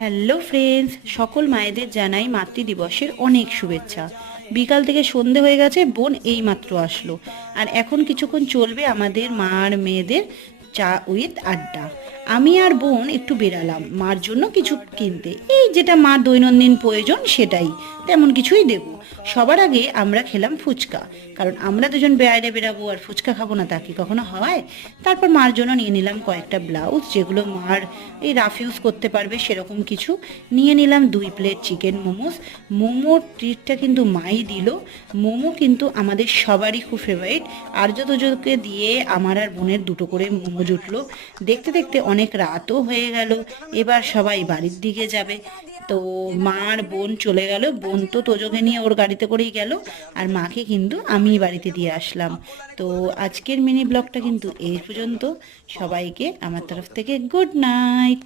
Hello friends, সকল মায়েদের জানাই মাতৃদিবসের অনেক শুভেচ্ছা। বিকাল থেকে সন্ধে হয়ে গেছে, বোন এইমাত্র আসলো। আর এখন কিছুক্ষণ চলবে আমাদের মা আর মেয়েদের চা উইথ আড্ডা। আমি আর বোন একটু বেরালাম মার জন্য কিছু কিনতে, এই যেটা মার দৈনন্দিন প্রয়োজন সেটাই, তেমন কিছুই দেব। সবার আগে আমরা খেলাম ফুচকা, কারণ আমরা দুজন বাইরে বেরাবো আর ফুচকা খাবো না তা কি কখনো হয়। তারপর মার জন্য নিয়ে নিলাম কয়েকটা ব্লাউজ, যেগুলো মার এই রাফ ইউজ করতে পারবে সেরকম কিছু। নিয়ে নিলাম 2 প্লেট চিকেন মোমোস। মোমোর ট্রিটটা কিন্তু মাই দিল। মোমো কিন্তু আমাদের সবারই খুব ফেভারিট। আর্য দুজনকে দিয়ে আমার আর বোনের দুটো করে মোমো জুটলো। দেখতে দেখতে অনেক রাতও হয়ে গেল, এবার সবাই বাড়ির দিকে যাবে। তো মা আর বোন চলে গেল, বোন তো তোজোকে নিয়ে ওর গাড়িতে করেই গেল, আর মাকে কিন্তু আমি বাড়িতে দিয়ে আসলাম। তো আজকের মিনি ব্লগটা কিন্তু এই পর্যন্ত। সবাইকে আমার তরফ থেকে গুড নাইট।